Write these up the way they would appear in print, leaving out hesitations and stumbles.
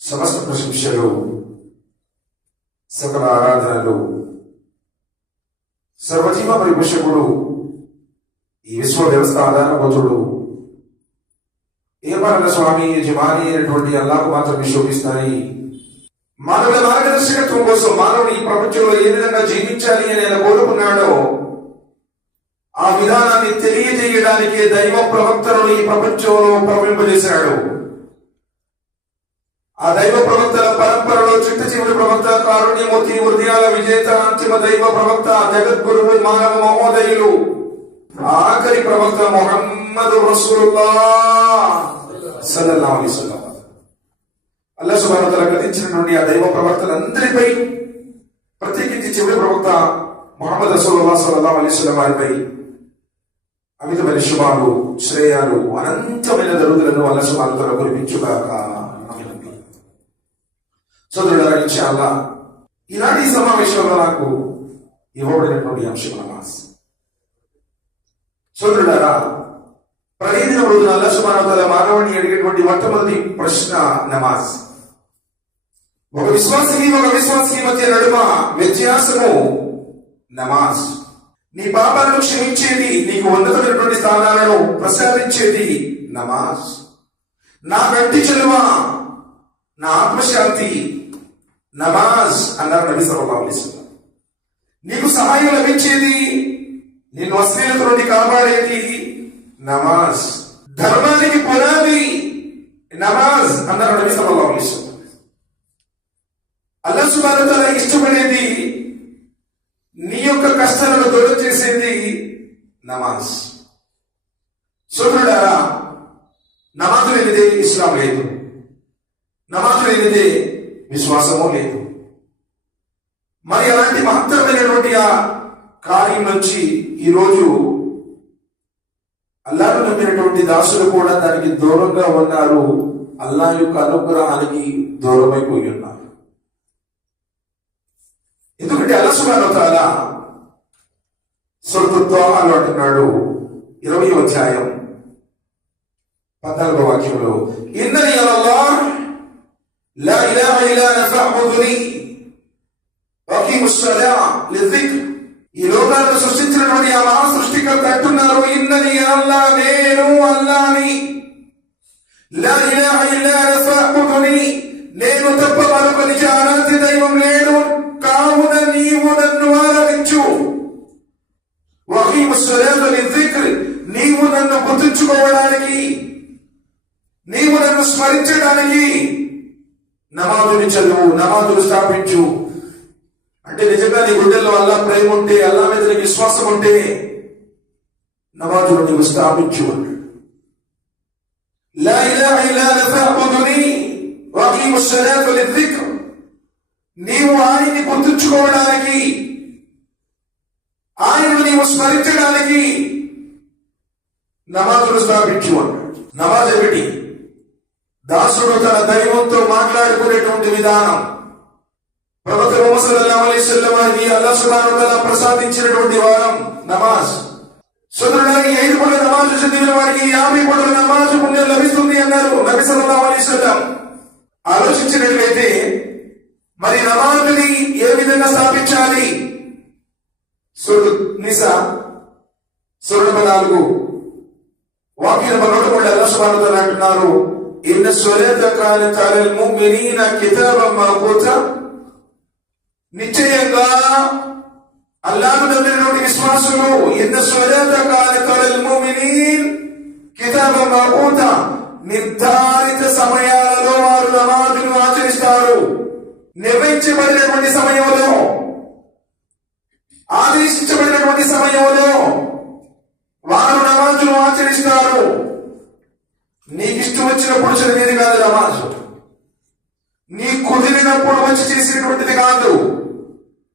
సమస్త ప్రశంసలు సకల ఆరాధనలు సర్వజీవ పరిపోషకుడు ఈ విశ్వ వ్యవస్థ ఆధారభూతుడు ఏమన్న స్వామి యజమాని అయినటువంటి అల్లాహకు మాత్రమే శోభిస్తాయి. మానవుల మార్గదర్శకత్వం కోసం మానవుడు ఈ ప్రపంచంలో ఏ విధంగా జీవించాలి అని ఆయన కోరుకున్నాడో ఆ విధానాన్ని తెలియజేయడానికే దైవ ప్రవక్తలను ఈ ప్రపంచంలో ప్రవహింపజేశాడు. ఆ దైవ ప్రవక్తల పరంపరలో చిట్ట చివరి ప్రవక్త, కారుణ్యమూర్తి, హృదయాల విజేత, అంతిమ దైవ ప్రవక్త, జగద్గురువు, మానవ మహోదయులు, ఆఖరి ప్రవక్త ముహమ్మద్ రసూలుల్లాహ్ సల్లల్లాహు అలైహి వసల్లం. అల్లాహ్ సుబ్హానహు వ తఆలా గతించినటువంటి ఆ దైవ ప్రవక్తలందరిపై, ప్రత్యేకించి చివరి ప్రవక్త ముహమ్మద్ రసూలుల్లాహ్ సల్లల్లాహు అలైహి వసల్లం వారిపై అమితమైన శుభాలు, శ్రేయాలు, అనంతమైన దరుదులను అల్లాహ్ సుబ్హానహు వ తఆలా కురిపించుగాక. సోదరులారా, ఇన్షాఅల్లాహ్ ఈనాటి సమావేశంలో నాకు ఇవ్వబడినటువంటి అంశం నమాజ్. సోదరులారా, ప్రతిదిన రోజున అల్లాహ్ సుబ్హానహు వ తఆలా మానవుడిని అడిగేటువంటి మొట్టమొదటి ప్రశ్న నమాజ్. ఒక విశ్వాసిని మధ్య నడుమ వ్యత్యాసము నమాజ్. నీ పాపాలను క్షమించేది, నీకు ఉన్నతమైనటువంటి స్థానాలను ప్రసాదించేది నమాజ్. నా కంటి చెలువ, నా ఆత్మశాంతి నమాజ్ అన్నారు నబీ సల్లల్లాహు అలైహి వసల్లం. నీకు సహాయం లభించేది, నిన్ను అశ్లీలత నుండి కాపాడేది నమాజ్. ధర్మానికి పునాది నమాజ్ అన్నారు నబీ సల్లల్లాహు అలైహి వసల్లం. అల్లాహ్ సుబ్హానహు వ తఆలా ఇష్టపడేది, నీ యొక్క కష్టాలను దూరం చేసేది నమాజ్. సోదరులారా, నమాజు లేనిదే ఇస్లాం లేదు, నమాజు లేనిదే విశ్వాసము లేదు. మరి అలాంటి మహత్తరమైనటువంటి ఆ కార్యం నుంచి ఈరోజు అల్లాహ్ను నమ్మినటువంటి దాసులు కూడా దానికి దూరంగా ఉన్నారు, అల్లాహ్ యొక్క అనుగ్రహానికి దూరమైపోయి ఉన్నారు. ఎందుకంటే అల్లాహ్ సుబ్హానహు వ తఆలా సూరతు త్వాహాలో అంటున్నాడు, 20వ అధ్యాయం 14వ వాక్యంలో, ఇన్ననీ అల్లాహ్ లా ఇలాహ ఇల్లా అనా ఫఅబుదునీ వకీముస్ సలాహ లిజిక్ర్. ఈ లోకాలను సృష్టించినటువంటి ఆ మహా సృష్టికర్త అంటున్నారు, ఇన్ననీ అల్లాహ్, నేను అల్లాహ్ని, లా ఇలాహ ఇల్లా అనా ఫఅబుదునీ, నేను తప్ప మరొక నిజ ఆరాధ్య దైవం లేడు, కావున నీవు నన్ను ఆరాధించు. వకీముస్ సలాహ లిజిక్ర్, నీవు నన్ను గుర్తుంచుకోవడానికి, నీవు నన్ను స్మరించడానికి నమాజుని చదువు, నమాజులు స్థాపించు. అంటే నిజంగా నీ గుండెల్లో అల్లాహ్ ప్రేమ ఉంటే, అల్లాహ్ మీద నీకు విశ్వాసం ఉంటే నమాజులు నీవు స్థాపించు అన్నాడు. లా ఇలాహ ఇల్లా అనా ఫఅబుదునీ వకీముస్ సలాహ లిజిక్ర్, నీవు ఆయన్ని గుర్తుంచుకోవడానికి, ఆయనను నీవు స్మరించడానికి నమాజులు స్థాపించు అన్నాడు. నమాజ్ ఏమిటి? దాసుడు తన దైవంతో మాట్లాడుకునేటువంటి విధానం. ప్రవక్త ముహమ్మద్ సల్లల్లాహు అలైహి వసల్లం వారికి అల్లాహ్ సుబ్హానహు వ తఆలా ప్రసాదించినటువంటి వారం నమాజ్. సోదరులారా, 5 పూటల నమాజ్ చదివిన వారికి 50 పూటల నమాజ్ పుణ్యం లభిస్తుంది అన్నారు నబీ సల్లల్లాహు అలైహి వసల్లం. ఆలోచించినట్లయితే మరి నమాజ్ని ఏ విధంగా స్థాపించాలి? సూరత్ నిసా సూర 4 వాక్యం 103 అల్లాహ్ సుబ్హానహు వ తఆలా అంటున్నారు, ఇన్న స్వలాత కానత్ అలల్ ముమినీన కితాబన్ మౌకూతా. నిశ్చయంగా అల్లాహ్ను నమ్మినటువంటి విశ్వాసులు, ఇన్న స్వలాత కానత్ అలల్ ముమినీన్ కితాబన్ మౌకూతా, నిర్ధారిత సమయాలలో వారు నమాజును ఆచరిస్తారు. నిర్ణయించబడినటువంటి సమయంలో, ఆదేశించబడినటువంటి సమయంలో వారు నమాజును ఆచరిస్తారు. నీకు ఇష్టం వచ్చినప్పుడు చదివేది కాదు నమాజు, నీ కుదిరినప్పుడు వచ్చి చేసేటువంటిది కాదు.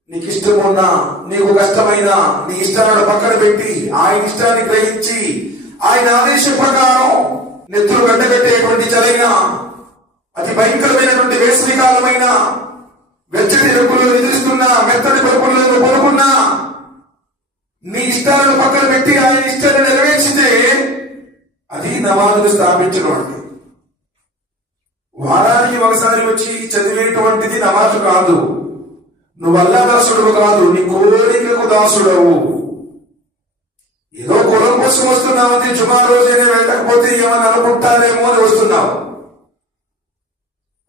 నీకు ఇష్టమున్నా, నీకు కష్టమైనా నీ ఇష్టాలను పక్కన పెట్టి ఆయన ఇష్టాన్ని గ్రహించి ఆయన ఆదేశం ప్రకారం నెత్తులు గడ్డగట్టేటువంటి చలైన అతి భయంకరమైనటువంటి వేసవి కాలమైన వెచ్చటి రంగులు ఎదురుస్తున్నా, మెత్తటి పరుపులను పడుకున్నా నీ ఇష్టాలను పక్కన పెట్టి ఆయన ఇష్టాన్ని నెరవేర్చితే అది నమాజును స్థాపించడం అంటే. వారానికి ఒకసారి వచ్చి చదివేటువంటిది నమాజు కాదు. నువ్వు అల్లా దాసుడు కాదు, నీ కోరికకు దాసుడవు. ఏదో కులం కోసం వస్తున్నావు, జుమా రోజైనా వెళ్ళకపోతే ఏమని అనుకుంటారేమో అని వస్తున్నావు,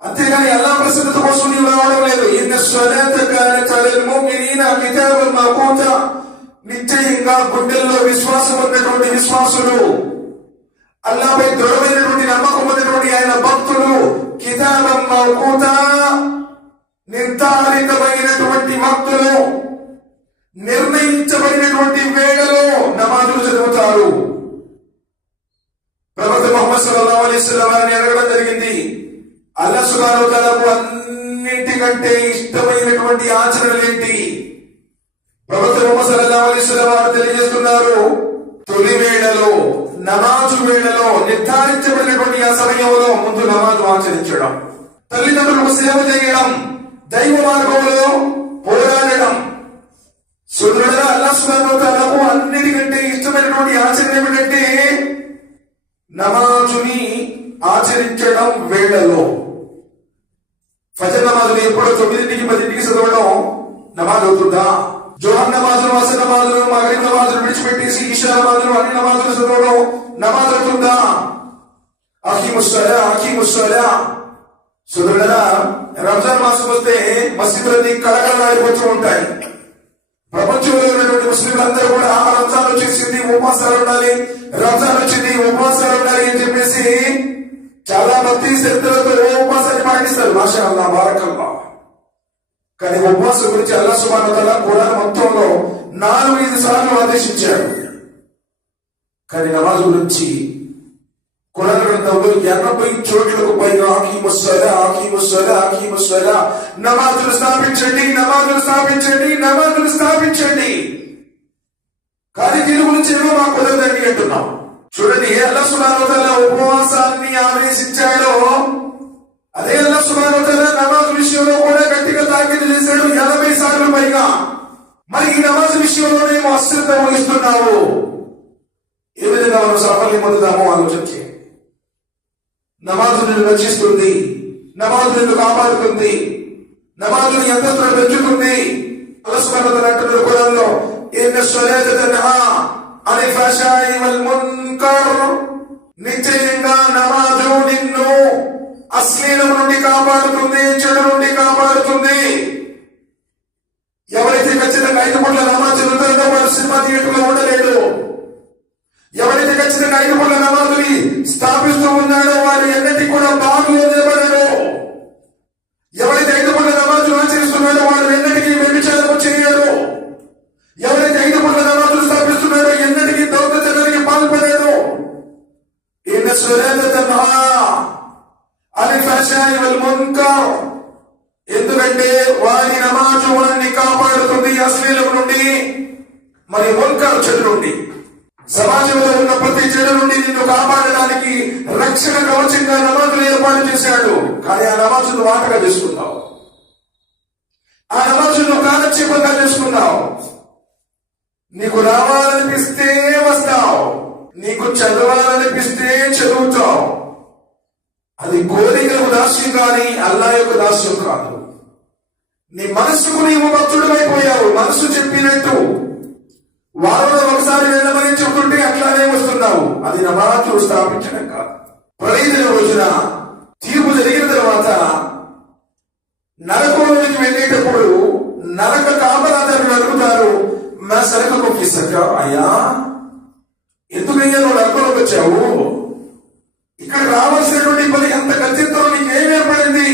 అంతేగాని అల్లా ప్రసన్నత కోసం నీవు రావడం లేదు. నిశ్చయంగా గుండెల్లో విశ్వాసం ఉన్నటువంటి విశ్వాసులు, అల్లాపై దృఢమైనటువంటి నమ్మకం ఉన్నటువంటి ఆయన భక్తులు, కితాబం మౌకూతా నిర్ధారితమైనటువంటి భక్తులు, నిర్ణయించబడినటువంటి వేళలో నమాజులు చదువుతారు. ప్రవక్త ముహమ్మద్ సల్లల్లాహు అలైహి వసల్లం వారిని అడగడం జరిగింది, అల్లాహ్ సుబ్హానహు వ తఆలాకు అన్నింటికంటే ఇష్టమైనటువంటి ఆచరణలేంటి? ప్రవక్త ముహమ్మద్ సల్లల్లాహు అలైహి వసల్లం వారు తెలియజేస్తున్నారు, తొలి వేళలో, నమాజు వేళలో, నిర్ధారించబడినటువంటి ఆ సమయంలో ముందు నమాజు ఆచరించడం, తల్లిదండ్రులకు సేవ చేయడం, దైవ మార్గంలో పోరాడడం. సుదృఢంగా అల్లాహ్ సుబ్హానహు వ తఆలాకు అన్నిటికంటే ఇష్టమైనటువంటి ఆచరణ ఏమిటంటే నమాజుని ఆచరించడం వేళలో. ఫజర్ నమాజులు ఎప్పుడో 9ంటికి 10ంటికి చదవడం నమాజ్ అవుతుందా? జోహర్ నమాజులు, అసర్ నమాజులు, మగ్రిబ్ నమాజులు విడిచిపెట్టేసి ఇషా నమాజులు, అన్ని నమాజులు చదవడం నమాజ్ అవుతుందా? అఖీముస్సలా. సుదృఢంగా రంజాన్ మాసం వస్తే మసీదులన్నీ కళకళలాడిపోతూ ఉంటాయి. ప్రపంచంలో ఉన్నటువంటి ముస్లింలందరూ కూడా రంజాన్ వచ్చేసింది, ఉపవాసాలు ఉండాలి, రంజాన్ వచ్చింది, ఉపవాసాలు ఉండాలి అని చెప్పేసి చాలా భక్తి శ్రద్ధలతో ఉపవాసాన్ని పాటిస్తారు. మాషా అల్లాహ్, బారకల్లాహ్. కానీ ఉపవాసం గురించి అల్లాహ్ సుబ్హానహు వ తఆలా ఖురాన్ మొత్తంలో 4-5 సార్లు ఆదేశించాడు. కానీ నమాజ్ గురించి ఖురాన్ గ్రంథంలో 80 చోట్లకు పైగా ఆకీముస్సలా, నమాజులు స్థాపించండి, నమాజులు స్థాపించండి, నమాజులు స్థాపించండి. కానీ దీని గురించి ఏమో మాకు కుదరదండి అంటున్నాం. చూడండి, అల్లాహ్ సుబ్హానహు వ తఆలా ఉపవాసాన్ని ఆదేశించాడో అదే అల్లాహ్ సుబ్హానహు వ తఆలా నమాజ్ విషయంలో కూడా గట్టిగా తాకీదు చేశాడు 80 సార్లు పైగా. మరి ఈ నమాజ్ విషయంలోనేమో అశ్రద్ధ వహిస్తున్నావు. ఏ విధంగా మనం సాఫల్యం పొందుతామో ఆలోచించి. నమాజు నిన్ను రక్షిస్తుంది, నమాజు నిన్ను కాపాడుతుంది, నమాజు నీ అంతస్తులను పెంచుతుంది. అల్లాహ్ సుబ్హానహు వ తఆలా అంటున్నాడు ఖురాన్లో, ఇన్న స్సలాత తన్హా అనిల్ ఫహషాయి వల్ మున్కర్. నిశ్చయంగా నమాజు నిన్ను అశ్లీలం నుండి కాపాడుతుంది, చెడు నుండి కాపాడుతుంది. ఎవరైతే ఖచ్చితంగా 5 పూట్ల నమాజ్ చదువుతారో వాడు సినిమా థియేటర్లో ఉండలేడు. ఎవరైతే ఖచ్చితంగా 5 పూట్ల నమాజుని స్థాపిస్తూ ఉన్నాడో వాడు ఎన్నటికీ కూడా బాగులో నిలబడడు. ఎవరైతే 5 పూట్ల నమాజును ఆచరిస్తున్నాడో వాడు ఎన్నటికీ వ్యభిచారము చేయడు. ఎవరైతే 5 పూట్ల నమాజులు స్థాపిస్తున్నాడో ఎన్నటికీ దౌర్జన్యానికి పాల్పడేడు. ఇన్న స్సలాత తన్హా అనిల్ ఫహషాయి వల్ మున్కర్. ఎందుకంటే వారి నమాజు మనల్ని కాపాడుతుంది అశ్లీలం నుండి, మరి మున్కర్ చెడు నుండి. సమాజంలో ఉన్న ప్రతి చెడు నుండి నిన్ను కాపాడడానికి రక్షణ కవచంగా నమాజులు ఏర్పాటు చేశాడు. కానీ ఆ నమాజును వాటగా చేసుకున్నావు, ఆ నమాజును కాలక్షేపంగా చేసుకున్నావు. నీకు రావాలనిపిస్తే వస్తావు, నీకు చదవాలనిపిస్తే చదువుతావు. అది కోరికలకు దాస్యం కానీ అల్లా యొక్క దాస్యం కాదు. నీ మనస్సుకు నీవు భక్తుడమైపోయావు. మనస్సు చెప్పినట్టు వారంలో ఒకసారి వెళ్ళమని చెబుతుంటే అట్లానే వస్తున్నావు. అది నమాజులు స్థాపించడం కాదు. ప్రళయదిన రోజున తీర్పు జరిగిన తర్వాత నరకంలోకి వెళ్ళేటప్పుడు నరక కాపలాదారులు అడుగుతారు, మా సరకకు పిసక, అయ్యా ఎందుకయ్యా నువ్వు నరకంలోకి వచ్చావు? ఇక్కడ రావాల్సినటువంటి పని అంత గత్యంతరం నీకేం ఏర్పడింది?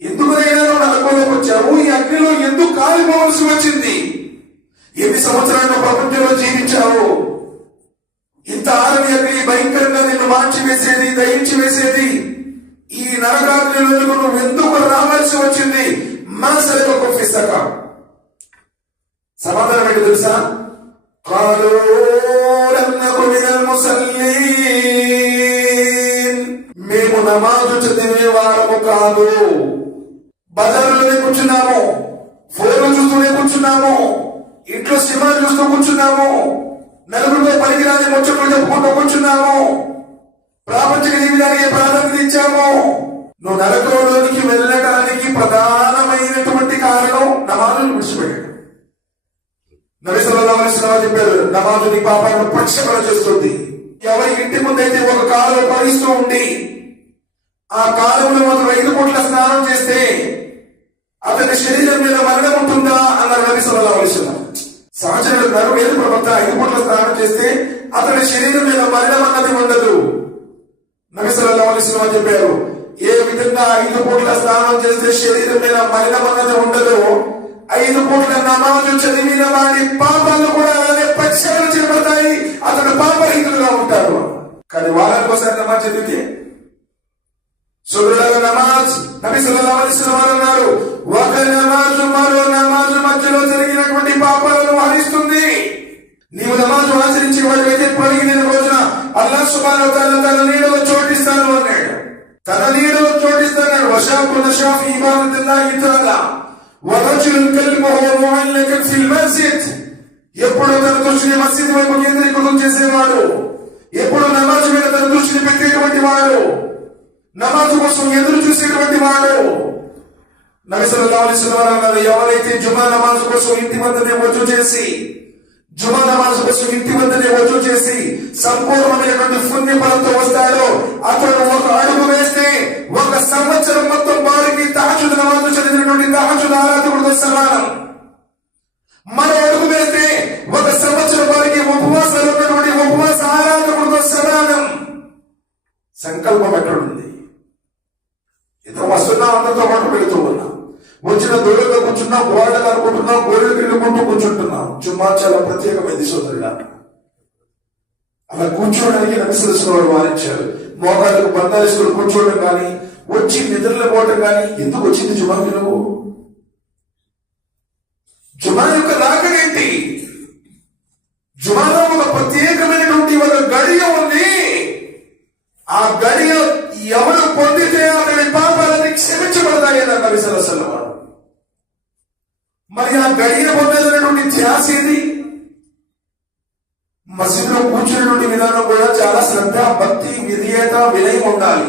ఎందుకైనా నువ్వు నరకంలోకి వచ్చావు? ఈ అగ్నిలో ఎందుకు కాలిపోవలసి వచ్చింది? ఎన్ని సంవత్సరాలు ప్రపంచంలో జీవించావు? ఇంత ఆరని అగ్ని భయంకరంగా నిన్ను మార్చి వేసేది, దయించి వేసేది ఈ నరకాగ్నిలో నువ్వు ఎందుకు రావాల్సి వచ్చింది? మా సరకకు పిసక. సమాధానం ఏంటి తెలుసా? ఖాలూ లం నకు మినల్ ముసల్లీన్. మేము నమాజు చదివే వారము కాదు. బజారులోనే కూర్చున్నాము, ఫోన్లు చూస్తూనే కూర్చున్నాము, ఇంట్లో సినిమా చూస్తూ కూర్చున్నాము, నలుగురితో పనికిరాని ముచ్చట్లు చెప్పుకుంటూ కూర్చున్నాము, ప్రాపంచిక జీవితానికి ప్రాధాన్యత ఇచ్చాము, నువ్వు నరకంలోనికి వెళ్ళడానికి ప్రధానమైనటువంటి కారణం నమాజును విడిచిపెట్టడం. నబీ సల్లల్లాహు అలైహి వసల్లం చెప్పారు, నమాజు నీ పాపాలను ప్రక్షాళన చేస్తుంది. ఎవరి ఇంటి ముందైతే ఒక కాలువ ప్రవహిస్తూ ఉండి ఆ కాలువలో మాత్రం 5 పూట్ల స్నానం చేస్తే అతని శరీరం మీద మరణం ఉంటుందా అన్నారు నబీ సల్లల్లాహు అలైహి వసల్లం. సహచరులు అన్నారు, ఏది ప్రవక్త 5 పూట్ల స్నానం చేస్తే అతని శరీరం మీద మరణం అన్నది ఉండదు. నబీ సల్లల్లాహు అలైహి వసల్లం చెప్పారు, ఏ విధంగా 5 పూట్ల స్నానం చేస్తే శరీరం మీద మరణం అన్నది ఉండదు, 5 పూట్ల నమాజు చదివిన వాడి పాపాలు కూడా అలానే ప్రక్షాళన చేయబడతాయి, అతను పాపరహితులుగా ఉంటారు. కానీ వారానికి ఒకసారి నమాజ్ చదివితే సోదరులారా, నమాజ్ నబీ సల్లల్లాహు అలైహి వసల్లం అన్నారు, ఒక నమాజు మరో నమాజు మధ్యలో జరిగినటువంటి పాపాలను హరిస్తుంది. నీవు నమాజు ఆచరించే వాడివైతే పరిగిన రోజున అల్లాహ్ సుబ్హానహు వ తఆలా తన నీడలో చోటిస్తాను అన్నాడు. తన నీడలో చోటిస్తాడు. వషాబున షాఫీ ఇబాదతిల్లాహి తఆలా వరజుల్ కల్బుహు ముఅల్లకన్ ఫిల్ మస్జిద్. ఎప్పుడు తన దృష్టిని మస్జిద్ వైపు కేంద్రీకృతం చేసేవాడు, ఎప్పుడు నమాజ్ మీద తన దృష్టిని పెట్టేటువంటి వాడు, నమాజ్ కోసం ఎదురు చూసేటువంటి వాడు. నబీ సల్లల్లాహు అలైహి వసల్లం అన్నారు, ఎవరైతే జుమా నమాజ్ కోసం ఇంటి వద్దనే వజూ చేసి సంపూర్ణమైనటువంటి పుణ్య ఫలంతో వస్తాడో అతను ఒక అడుగు వేస్తే 1 సంవత్సరం మొత్తం వారికి తహజ్జుద్ నమాజ్ చదివినటువంటి తహజ్జుద్ ఆరాధకుడితో సమానం. మరో అడుగు వేస్తే 1 సంవత్సరం వారికి ఉపవాసాలు ఉన్నటువంటి ఉపవాస ఆరాధకుడితో సమానం. సంకల్పం ఎక్కడుంది? ఇద్దరు వస్తున్నా, అందరితో పాటు వెళుతూ ఉన్నాం, వచ్చిన దూరంగా కూర్చున్నాం, గోడలు అనుకుంటున్నాం, గోడలు వెళ్ళుకుంటూ కూర్చుంటున్నాం. జుమ్మా చాలా ప్రత్యేకమైంది సోదరుడా. అలా కూర్చోవడానికి నబీ సల్లల్లాహు అలైహి వసల్లం వారించారు. మోకాళ్ళకు బంధాలు కూర్చోవడం కానీ, వచ్చి నిద్రలో పోవడం కానీ. ఎందుకు వచ్చింది జుమాకి నువ్వు? జుమా యొక్క రాకడేంటి? జుమాలో ఒక ప్రత్యేకమైనటువంటి ఒక గడియ ఉంది. ఆ గడియ ఎవరు పొందితే అతని పాపాలని క్షమించబడతాయి అన్నారు నబీ సల్లల్లాహు అలైహి వసల్లం. మరి ఆ గడియ పొందాలనేటువంటి ధ్యాస ఏది? మసీదులో కూర్చునేటువంటి విధానం కూడా చాలా శ్రద్ధ, భక్తి, విధేయత, వినయం ఉండాలి.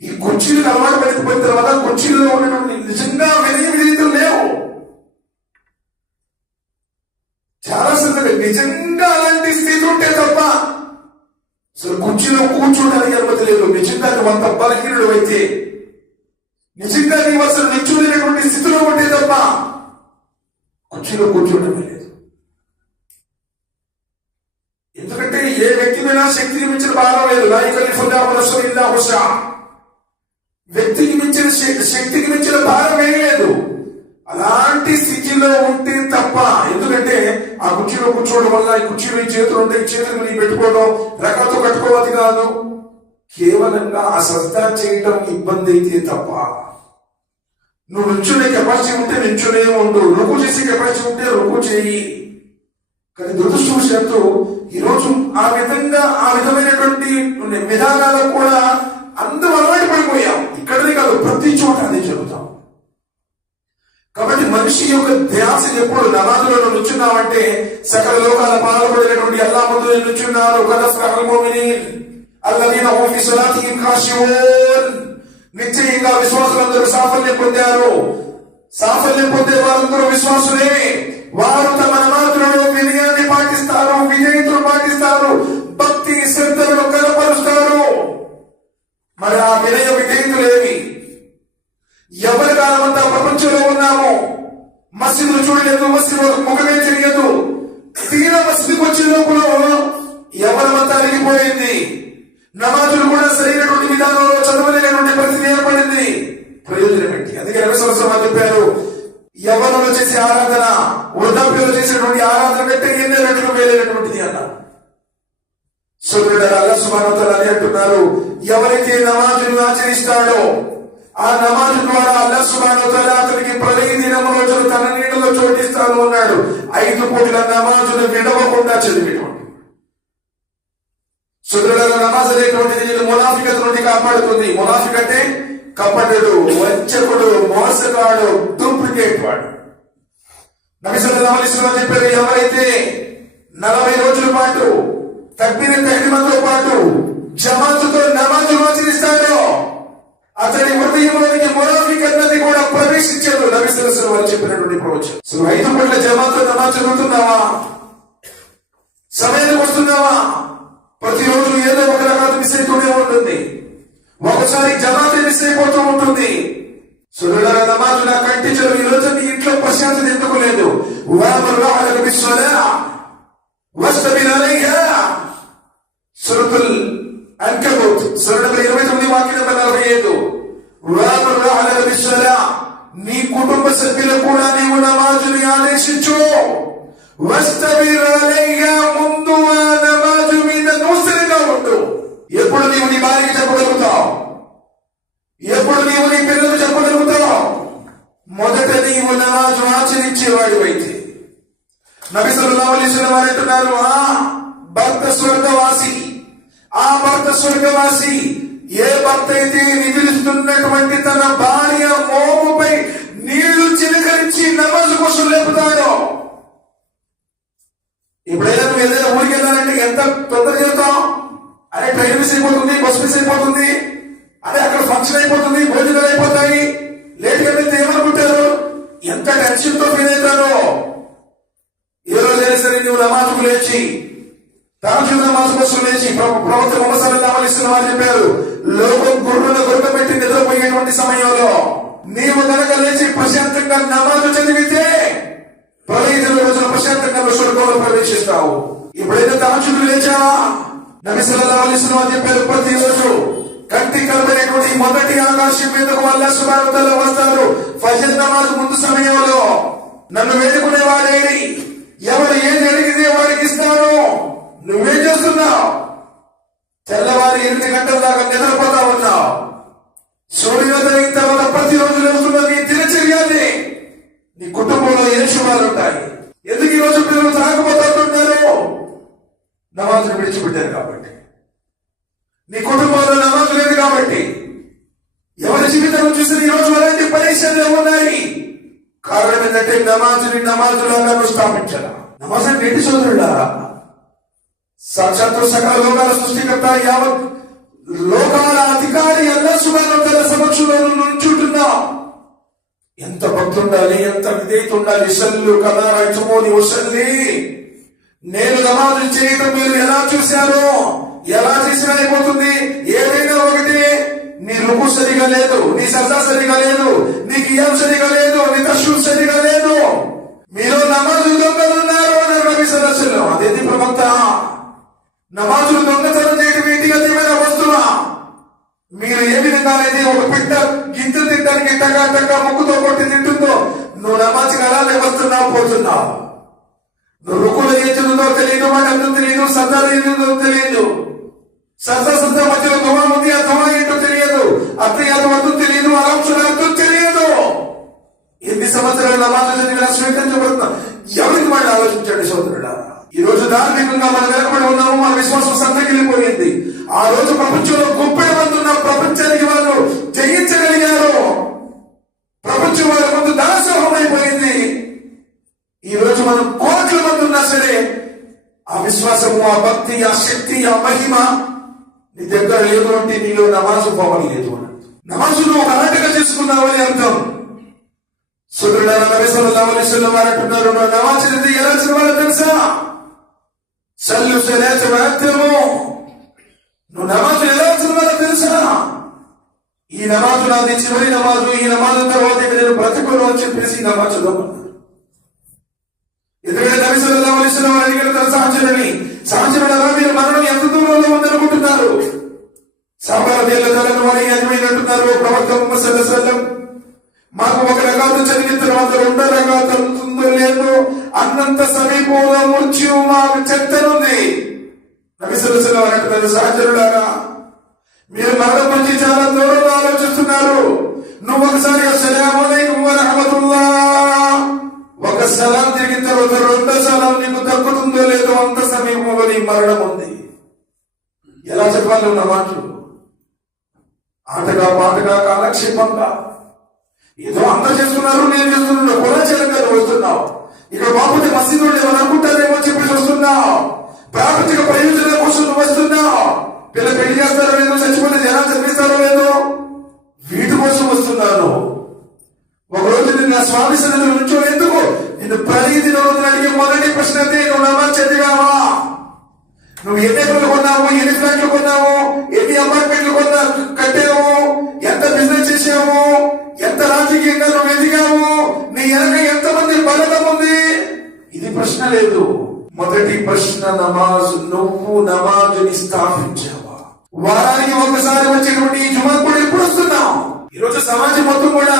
ఈ కుర్చీలకు అలవాటు పడిపోయిన తర్వాత కుర్చీలో ఉన్నటువంటి నిజంగా వినయ విధేయతలు లేవు. చాలా శ్రద్ధగా నిజంగా అలాంటి స్థితి ఉంటే తప్ప అసలు కుర్చీలో కూర్చోడానికి అనుమతి లేదు. నిజంగా నువ్వు అంత బలహీనుడు అయితే, నిజంగా నీవు అసలు నిల్చునేటువంటి స్థితిలో ఉంటే తప్ప కుర్చీలో కూర్చోవడమే లేదు. ఎందుకంటే ఏ వ్యక్తి మీద శక్తికి మించిన భారం లేదు. లా యకల్లిఫుల్లాహు నఫ్సన్ ఇల్లా వస్అహా. వ్యక్తికి మించిన శక్తికి మించిన భారం ఏం లేదు. అలాంటి స్థితిలో ఉంటే తప్ప, ఎందుకంటే ఆ కుర్చీలో కూర్చోవడం వల్ల ఈ కుర్చీలో ఈ చేతులు ఉంటే ఈ చేతులు నీ పెట్టుకోవడం, రకాలతో కట్టుకోవాలి కాదు. కేవలంగా ఆ శ్రద్ధ చేయటం ఇబ్బంది అయితే తప్ప, నువ్వు నిల్చునే కెపాసిటీ ఉంటే నిల్చునే ఉండు, రుకు చేసే కెపాసిటీ ఉంటే రుకు చేయి. కానీ దురదృష్టవశాత్తు ఈరోజు ఆ విధమైనటువంటి విధానాలకు కూడా అందరూ అలవాటు పడిపోయాం. ఇక్కడనే కాదు, ప్రతి చోట అదే జరుగుతాం. కాబట్టి మనిషి యొక్క ధ్యాస ఎప్పుడు నమాజులో నుంచున్నావంటే సకల లోకాల పాల్పడినటువంటి అల్లాహ్ ముందు నుంచున్నారు. కదఫ్రహల్ ముమినీన్ అల్లదీన హుం ఫీ సలాతిహిం ఖాషిఊన్. నిశ్చయంగా విశ్వాసులందరూ సాఫల్యం పొందారు. సాఫల్యం పొందే వారందరూ విశ్వాసులే. వారు తమ నమాజులలో వినయాన్ని పాటిస్తారు, విధేయతలు పాటిస్తారు, భక్తి శ్రద్ధలను కనపరుస్తారు. మరి ఆ వినయ విధేయతలేవి? ఎవరి కాలమంతా ప్రపంచంలో ఉన్నాము, మసీదులు చూడలేదు, మసీదు ముఖమే తెలియదు. తీరా మసీదుకి వచ్చే లోపల ఎవరమంతా అరిగిపోయింది. నమాజులు కూడా సరైనటువంటి విధానంలో చదవలేనటువంటి పరిస్థితి ఏర్పడింది. ప్రయోజనం ఏంటి? అందుకే నబీ సల్లల్లాహు అలైహి వసల్లం చెప్పారు, యవ్వనంలో చేసే ఆరాధన వృద్ధాప్యంలో చేసేటువంటి ఆరాధన కంటే ఎన్ని రెట్లు మేలైనటువంటిది అన్నారు. సోదరులారా, అల్లాహ్ సుబ్హానహు వ తఆలా అంటున్నారు, ఎవరైతే నమాజును ఆచరిస్తాడో ఆ నమాజు ద్వారా అల్లాహ్ సుబ్హానహు వ తఆలా అతనికి ప్రతి దినం రోజులు తన నీడలో చోటిస్తాను అన్నాడు. 5 పూట్ల నమాజును విడవకుండా చదివేటువంటి సోదరులారా, నమాజ్ అనేటువంటిది మునాఫికత నుండి కాపాడుతుంది. మునాఫిక్ అంటే కపటుడు, వంచకుడు, మోసగాడు, డూప్లికేట్ వాడు. నబీ సల్లల్లాహు అలైహి వసల్లం చెప్పారు, ఎవరైతే 40 రోజుల పాటు తక్బీర్ తహ్రీమాతో పాటు జమాతుతో నమాజును ఆచరిస్తాడో అతని హృదయంలోనికి మునాఫిక్ అన్నది కూడా ప్రవేశించదు. నబీ సల్లల్లాహు అలైహి వసల్లం వారు చెప్పినటువంటి ప్రవచనం. సో 5 పూట్ల జమాతో నమాజ్ చదువుతున్నావా? సమయానికి వస్తున్నావా? ప్రతిరోజు ఏదో ఒక రకాల మిస్ అయితూనే ఉంటుంది. ఒకసారి జమాతే మిస్ అయిపోతూ ఉంటుంది. సురుల నమాజు నా కంటించరు. ఈ రోజు నీ ఇంట్లో ప్రశాంతత ఎందుకు లేదు? సూరతుల్ అన్కబూత్ సూర నంబర్ 29 వాక్యం నంబర్ 45. నీ కుటుంబ సభ్యులు కూడా నీవు నమాజుని ఆదేశించు. వస్తబిర్ అలైహా, ముందు ఆ నమాజు మీద నూసరిగా ఉండు. ఎప్పుడు నీవు నీ భార్యకి చెప్పగలుగుతావు? ఎప్పుడు నీవు నీ పిల్లలు చెప్పగలుగుతావు? మొదట నీవు నమాజు ఆచరించేవాడు అయితే. నబీ సల్లల్లాహు అలైహి వసల్లం వారు అంటున్నారు, భర్త స్వర్గవాసి. ఆ భర్త స్వర్గవాసి ఏ భర్త అయితే నిద్రిస్తున్నటువంటి తన భార్య మోముపై నీళ్లు చిలకరించి నమాజు కోసం లేపుతాడో. ఇప్పుడైనా నువ్వు ఏదైనా ఊరికి వెళ్ళాలంటే ఎంత తొందర చేస్తాం? అరే ట్రైన్ మిస్ అయిపోతుంది, బస్ మిస్ అయిపోతుంది, అదే అక్కడ ఫంక్షన్ అయిపోతుంది, భోజనాలు అయిపోతాయి, లేట్ గా వెళ్తే ఏమనుకుంటారు? ఎంత టెన్షన్ తో ఫీల్ అవుతారో. ఏ రోజైనా సరే నువ్వు నమాజుకు లేచి తహజ్జుద్ నమాజ్ కోసం లేచి ప్రవక్త ముహమ్మద్ సల్లల్లాహు అలైహి వసల్లం వారు చెప్పారు, లోకం గుర్రును గురకబెట్టి నిద్రపోయేటువంటి సమయంలో నీవు కనుక లేచి ప్రశాంతంగా నమాజు చదివితే ప్రళయదిన రోజున ప్రశాంతంగా స్వర్గంలో ప్రవేశిస్తావు. ఇప్పుడైతే తహజ్జుద్ లేచావా? నబీ సల్లల్లాహు అలైహి వసల్లం వారు చెప్పారు, ప్రతిరోజు కంటి కనబడేటువంటి మొదటి ఆకాశం మీదకు అల్లాహ్ సుబ్హానహు వ తఆలా వస్తారు. ఫజర్ నమాజ్ ముందు సమయంలో నన్ను వేడుకునే వాడేడి, ఎవరు ఏది అడిగితే వారికి ఇస్తాను. నువ్వేం చేస్తున్నావు? తెల్లవారి 8 గంటల దాకా నిద్రపోతా ఉన్నావు. సూర్యోదయం తర్వాత ప్రతిరోజు లేస్తున్న నీ దినచర్యాన్ని నీ కుటుంబంలో ఏ శుభాలు ఉంటాయి? ఎందుకు ఈ రోజు పిల్లలు తాగబోతుంటున్నారు? నమాజును విడిచిపెట్టారు కాబట్టి. నీ కుటుంబంలో నమాజు లేదు కాబట్టి. ఎవరి జీవితం చూసి ఈ రోజు అలాంటి పరిశ్రమలు ఉన్నాయి. కారణం ఏంటంటే నమాజులాగా స్థాపించాలా. నమాజ్ అంటే ఏంటి సోదరులారా? సాక్షాత్తు సకల లోకాల సృష్టికర్త, యావత్ లోకాల అధికారి అల్లాహ్ సుబ్హానహు వ తఆలా సమక్షంలో నుంచుంటున్నా. ఎంత భక్తి ఉండాలి, ఎంత విధేయత ఉండాలి. సల్లు కమా రఅయ్తుమూని ఉసల్లి. నేను నమాజు చేయటం మీరు ఎలా చూశారో, ఎలా చేసినా అయిపోతుంది. ఏదైనా ఒకటి, నీ రుకు సరిగా లేదు, నీ సజా సరిగా లేదు, నీ కియాం సరిగా లేదు, నీ తషహుద్ సరిగా లేదు, మీరు నమాజు దొంగలున్నారు అన్నారు నబీ సల్లల్లాహు అలైహి వసల్లం. అదేంటి ప్రవక్త? నమాజులు దొంగతనం చేయడం వ్యక్తిగతమైన వస్తువా? మీరు ఏ విధంగా అయితే ఒక పిట్ట గింజలు తింటానికి టగా ముక్కుతో కొట్టి తింటుందో, నువ్వు నమాజ్కి అలానే వస్తున్నావు, పోతున్నావు. నువ్వు రుకులు ఏం చదువుతో తెలియదు, వాటి తెలియదు, సజ్జాలు ఏంటో తెలియదు, సజ్జ మధ్యలో దువా ఉంది, ఆ దువా ఏంటో తెలియదు, అత్యయాత వద్దు తెలియదు, ఆరాంశుల అర్థం తెలియదు. ఎన్ని సంవత్సరాలు నమాజు చదివినా స్వీకరించబడుతున్నా. ఎవరికి వాళ్ళు ఆలోచించండి సోదరుడా. ఈ రోజు ధార్మికంగా మనం వెనకబడి ఉన్నాము, మన విశ్వాసం సంతకెళ్ళిపోయింది. ఆ రోజు ప్రపంచంలో 30 మంది ఉన్న ప్రపంచానికి వాళ్ళు జయించగలిగారు. ప్రపంచం వాళ్ళ ముందు దాసోహం అయిపోయింది. ఈ రోజు మనం కోట్ల మంది ఉన్నా సరే ఆ విశ్వాసము, ఆ భక్తి, ఆ శక్తి, ఆ మహిమ నీ దగ్గర లేదు అంటే నీలో నమాజు పోవడం లేదు అన్నట్టు. నమాజును ఒక ఆటగా చేసుకున్నావని అర్థం. సోదరులారా, నబీ సల్లల్లాహు అలైహి వసల్లం వారు అంటున్నారు, నమాజ్ చదివితే ఎలా చదవాలో తెలుసా? సల్లు సలాత వఅత్తము. నువ్వు నమాజు ఎలా చదవాలో తెలుసా? ఈ నమాజు నాది చివరి నమాజు, ఈ నమాజు తర్వాత నేను బ్రతకను అని చెప్పేసి ఈ నమాజు చదవమన్నారు. ఎందుకంటే నబీ సల్లల్లాహు అలైహి వసల్లం వారు అడిగిన తన సహచరులారా, మీరు మరణం ఎంత దూరంలో ఉందనుకుంటున్నారు? సాంబారదేళ్ల వారి అడిగినట్టున్నారు, ప్రవక్త ముహమ్మద్ సల్లల్లాహు అలైహి వసల్లం మాకు ఒక రకాలు చదివిన తర్వాత 2వ రకాలు అవుతుందో లేదో అన్నంత సమీపంలో మృత్యు మాకు చెత్తనుంది. నబీ సల్లల్లాహు అలైహి వసల్లం అంటున్నారు, సహచరులారా మీరు మరణం గురించి చాలా దూరంగా ఆలోచిస్తున్నారు. నువ్వు ఒకసారి అస్సలాము అలైకుం వరహమతుల్లాహ్ ఒక సలాం తిరిగిన తర్వాత 2వ సలాం నీకు దక్కుతుందో లేదో అంత సమీపంలో నీ మరణం ఉంది. ఎలా చెప్పాలి ఉన్న మాటలు? ఆటగా పాటగా కాలక్షేపంగా ఏదో అందరూ చేస్తున్నారు, నేను చేస్తున్నాను, కులాచారంగా వస్తున్నావు. ఇక్కడ బాబుని మసీదు ఏమని అనుకుంటారేమో చెప్పేసి వస్తున్నావు. ప్రాపంచిక ప్రయోజనాల కోసం నువ్వు వస్తున్నావు. పిల్లలు పెళ్లి చేస్తారో లేదో, చచ్చిపోతే జనాలు చదివిస్తారో లేదో, వీటి కోసం వస్తున్నాను. ఒకరోజు నిన్న స్వామి సన్నిధిలో నుంచో ఎందుకు నిన్ను ప్రతి రోజున అడిగే మొదటి ప్రశ్న అయితే, నువ్వు నమాజ్ చదివావా? నువ్వు ఎన్ని ఎకరాలు కొన్నావు, ఎన్ని ఫ్లాట్లు కొన్నావు, ఎన్ని అపార్ట్మెంట్లు కట్టావు, ఎంత బిజినెస్ చేసావు, ఎంత రాజకీయంగా నువ్వు ఎదిగావు, నీ వెనక ఎంతమంది బలగం ఉంది, ఇది ప్రశ్న లేదు. మొదటి ప్రశ్న నమాజ్. నువ్వు నమాజుని స్థాపించావా? వారానికి ఒకసారి వచ్చేటువంటి ఈ జుమాకు కూడా ఎప్పుడు వస్తున్నావు? ఈరోజు సమాజం మొత్తం కూడా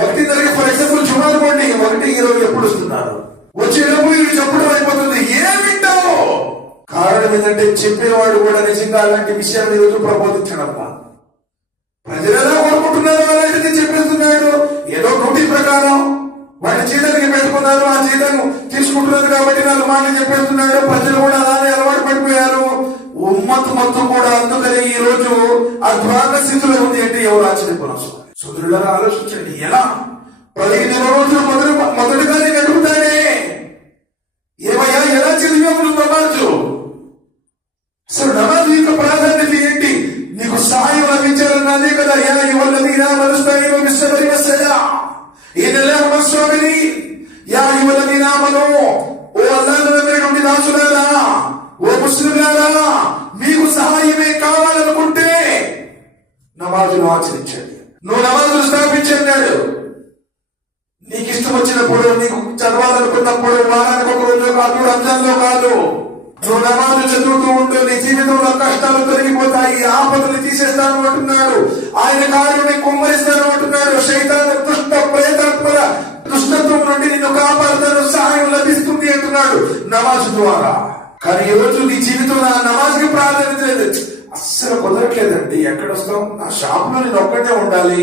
1:30 ఫర్ ఎగ్జాంపుల్ జుమాకు పోండి, 1:20 ఎప్పుడు వస్తున్నారు? వచ్చేటప్పుడు ఇది చెప్పడం అయిపోతుంది. ఏం వింటావు? కారణం ఏంటంటే చెప్పేవాడు కూడా నిజంగా అలాంటి విషయాన్ని ఈరోజు ప్రబోధించడం. ప్రజలు ఎలా కోరుకుంటున్నారో అలాంటిది చెప్పేస్తున్నాడు. ఏదో డ్యూటీ ప్రకారం వాడి జీతానికి పెట్టుకున్నారు, ఆ జీతం తీసుకుంటున్నారు కాబట్టి 4 మాటలు చెప్పేస్తున్నాడు. ప్రజలు కూడా అలానే అలవాటు పడిపోయారు. ఉమ్మత్ మొత్తం కూడా అందుకని ఈ రోజు అధ్వాన స్థితిలో ఉంది అంటే ఎవరు ఆశ్చర్యపోనవసరం. సోదరులారా ఆలోచించండి. ఎలా 15 రోజులు మొదటిగా నేను అడుగుతానే, ఏమయ్యా ఎలా చదివావు నువ్వు నమాజు? అసలు నమాజు యొక్క ప్రాధాన్యత ఏంటి? నీకు సహాయం లభించాలన్నదే కదా. యా అయ్యుహల్లదీన ఆమనూ ఇస్తఈను బిస్సబ్రి వస్సలా ఇన్నల్లాహ మస్సాబిరీన్. యా అయ్యుహల్లదీన ఆమనూ, ఓ అల్లాహ్ను నమ్మినటువంటి దాసులారా, ఓ ముస్లింలారా, మీకు సహాయమే కావాలనుకుంటే నమాజును ఆచరించండి. నువ్వు నమాజును స్థాపించన్నాడు. నీకు ఇష్టం వచ్చినప్పుడు, నీకు చదవాలనుకున్నప్పుడు, వారానికి ఒక రోజు కాదు, రంజాన్లో కాదు, నువ్వు నమాజు చదువుతూ ఉంటూ నీ జీవితంలో కష్టాలు తొలగిపోతాయి, ఆపదలు తీసేస్తాను అంటున్నాడు. ఆయన కారుని కుమ్మరిస్తాను అంటున్నాడు. శైతాను దుష్ట ప్రేతాత్మల దుష్టత్వం నుండి నిన్ను కాపాడుతాను, సహాయం లభిస్తుంది అంటున్నాడు నమాజు ద్వారా. కానీ ఈ రోజు నీ జీవితంలో ఆ నమాజ్కి ప్రాధాన్యత లేదు. అస్సలు కుదరట్లేదండి. ఎక్కడొస్తాం? నా షాప్ లో నేను ఒక్కటే ఉండాలి,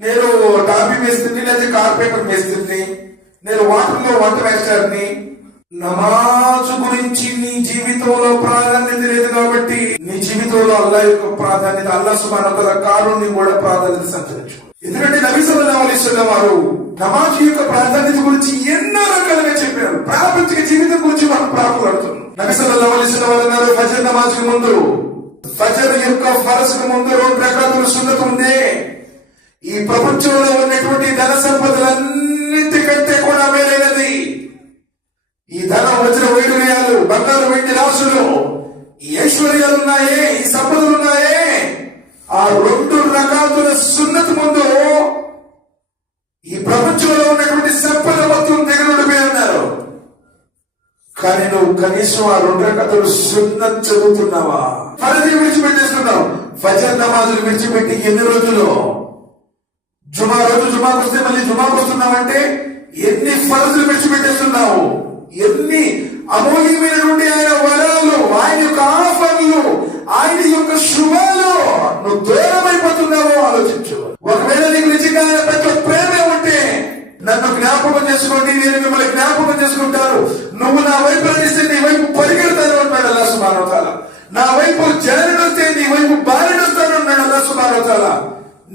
నేను టాపీ వేస్తుంది లేదా కార్పెంటర్ వేస్తుంది, నేను వాటర్ లో వంట వేస్తారని. నమాజు గురించి నీ జీవితంలో ప్రాధాన్యత లేదు కాబట్టి నీ జీవితంలో అల్లాహ్ యొక్క ప్రాధాన్యత, అల్లాహ్ సుబ్హానహు వ తఆలా కారుణ్ణి కూడా ప్రాధాన్యత సంతరించు. ఎందుకంటే నబీ సల్లల్లాహు అలైహి వసల్లం వారు నమాజ్ యొక్క ప్రాధాన్యత గురించి ఎన్నో రకాలుగా చెప్పారు. ప్రాపంచిక జీవితం గురించి మనం ప్రాకులాడుతున్నాం. నబీ సల్లల్లాహు అలైహి వసల్లం వారు అన్నారు, ఫజర్ నమాజ్ కు ముందు, ఫజర్ యొక్క ఫరజ్ కు ముందు 2 రకాతుల సున్నత్ ఉంది. ఈ ప్రపంచంలో ఉన్నటువంటి ధన సంపదలన్నింటికంటే కూడా మేలైనది. ఈ ధనం, వజ్ర వైడూర్యాలు, బంగారు వెండి రాసులు, ఈ ఐశ్వర్యాలు ఉన్నాయే, ఈ సంపదలు ఉన్నాయే, ఆ 2 రకాతుల సున్నత్ ముందు ఈ ప్రపంచంలో ఉన్నటువంటి సంపద మొత్తం దిగనుడిపోయి అన్నారు. కానీ నువ్వు కనీసం ఆ 2 రకాతులు సున్నత్ చదువుతున్నావా? ఫరజ్ విడిచిపెట్టేస్తున్నావు. ఫజర్ నమాజులు విడిచిపెట్టి ఎన్ని రోజులు? జుమా రోజు జుమాకు వస్తే మళ్ళీ జుమాకు వస్తున్నావంటే ఎన్ని ఫరజులు విడిచిపెట్టేస్తున్నావు? ఎన్ని అమూల్యమైనటువంటి ఆయన వరాలు, ఆయన యొక్క ఆఫర్లు, ఆయన యొక్క శుభాలు నువ్వు దూరమైపోతున్నావో ఆలోచించు. ఒకవేళ నీకు నిజంగా ప్రతి ప్రేమే ఉంటే నన్ను జ్ఞాపకం చేసుకోండి, నేను మిమ్మల్ని జ్ఞాపకం చేసుకుంటాను, నువ్వు నా వైపు నడిస్తే నీ వైపు పరిగెడతాను అన్నాడు అల్లాహ్ సుబ్హానహు వ తఆలా. నా వైపు జారినొస్తే నీ వైపు బారినొస్తాను అన్నాడు అల్లాహ్ సుబ్హానహు వ తఆలా.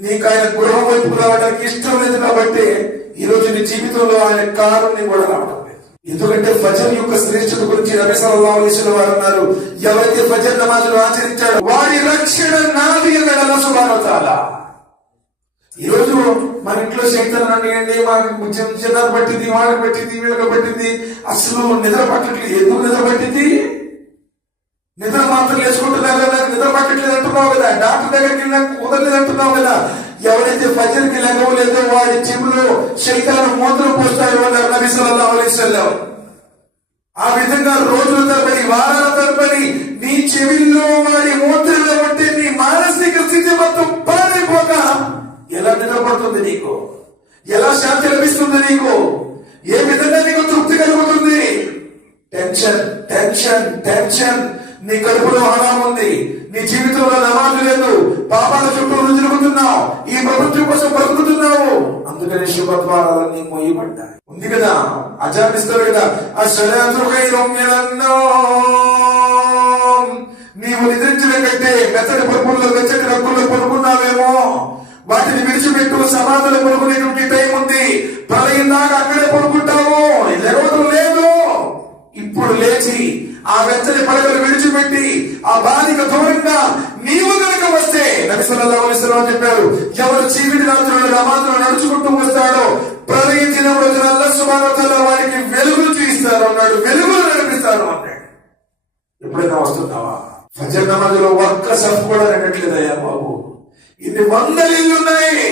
నీకు ఆయన గృహం వైపుకు రావడానికి ఇష్టం లేదు కాబట్టి ఈ రోజు నీ జీవితంలో ఆయన కారుని కూడా రావడం లేదు. ఎందుకంటే ఫజర్ యొక్క శ్రేష్ఠత గురించి నబీ సల్లల్లాహు అలైహి వసల్లం వారు అన్నారు, ఎవరైతే ఫజర్ నమాజును ఆచరించాడో వాడి రక్షణ నాది అన్నాడు అల్లాహ్ సుబ్హానహు వ తఆలా. ఈ రోజు మన ఇంట్లో శక్తులు అడిగండి, మాకు చిన్నది పట్టింది, వాళ్ళకి పట్టింది, వీళ్ళకి పట్టింది, అసలు నిద్ర పట్టట్లేదు. ఎందుకు నిద్ర పట్టింది? నిద్ర మాత్రం వేసుకుంటున్నారు కదా, నిద్ర పట్టట్లేదు అంటున్నావు కదా, డాక్టర్ దగ్గరికి కుదరలేదు అంటున్నావు కదా. ఎవరైతే ఫజర్కి లెగవలేదో వాడి చెవులో శైతాను మూత్రం పోస్తాడు అన్నారు నబీ సల్లల్లాహు అలైహి వసల్లం. ఆ విధంగా రోజుల తరబడి, వారాల తరబడి నీ చెవిలో వాడి మూత్రంలో ఉంటే నీ మానసిక స్థితి మొత్తం పాడైపోక ఎలా నిద్రపడుతుంది నీకు? ఎలా శాంతి లభిస్తుంది నీకు? ఏ విధంగా నీకు తృప్తి కలుగుతుంది? Tension tension tension. నీ కడుపులో హరాం ఉంది, నీ జీవితంలో నమాజు లేదు, పాపాల చుట్టూ తిరుగుతున్నావు, ఈ ప్రపంచం కోసం బ్రతుకుతున్నావు. అందుకని శుభద్వారాలన్నీ మోయబడ్డాయి. ఉంది కదా, అజానిస్తారు కదా, అస్సలాతు ఖైరుం మినన్ నౌమ్. నీవు నిద్రించిన కంటే వెచ్చటి పరుపుల్లో, వెచ్చటి రగ్గుల్లో పడుకున్నావేమో, వాటిని విడిచిపెట్టు. సమాధులు పడుకునేటువంటి టైం ఉంది, ప్రళయం దాకా అక్కడే పడుకుంటావు, లేవడం లేదు. ఇప్పుడు లేచి ఆ వెచ్చని పడగలు విడిచిపెట్టి ఆ బాలిక దూరంగా నీవు కనుక వస్తే నబీ సల్లల్లాహు అలైహి వసల్లం చెప్పారు, నమాజ్లో నడుచుకుంటూ వస్తాడో ప్రవహించిన రోజున అల్లాహ్ సుబ్హానహు వ తఆలా వారికి వెలుగులు చూపిస్తారు అన్నాడు, వెలుగులు నడిపిస్తారు అన్నాడు. ఎప్పుడైనా వస్తున్నావా? ఫజర్ నమాజ్లో ఒక్క సఫ్ కూడా నడట్లేదయ్యా బాబు. ఇన్ని వందల ఇళ్ళు ఉన్నాయి,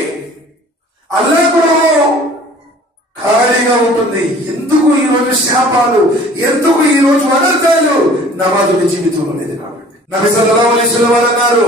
అల్లాహ్ కూడా ఖాళీగా ఉంటుంది. ఎందుకు ఈ రోజు శాపాలు, ఎందుకు ఈ రోజు అనర్థాలు? నమాజు జీవితంలో లేదు కాబట్టి. నబీ సల్లల్లాహు అలైహి వసల్లం అన్నారు,